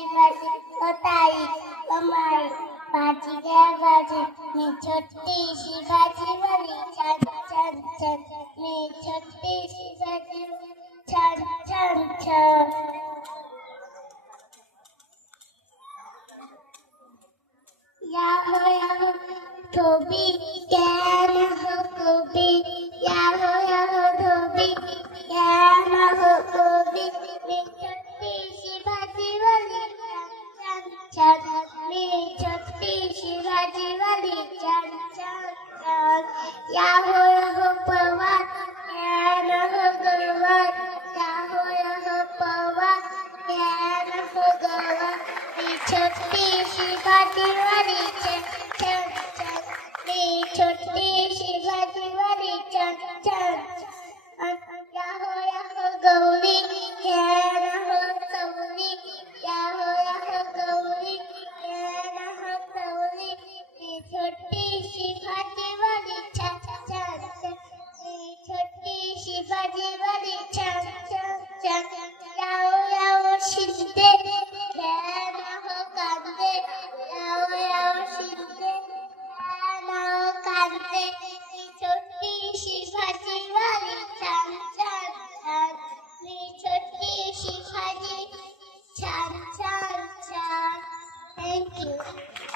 शिवाजी ओ ताई ओ माई भाजी गया भाजी मी छोटी शिवाजी वाली छान छान छान मी छोटी शिवाजी छान छान छान याहो धोबी ज्ञान हो गोबी याहो धोबी ज्ञान हो गोबी मी छोटी शिवाजी वाली छान छान मी छोटी शिवाजी वाली छान छान छान याहो पवार ज्ञान हो गवार याहो पवार ज्ञान हो गवार मी छोटी शिवाजी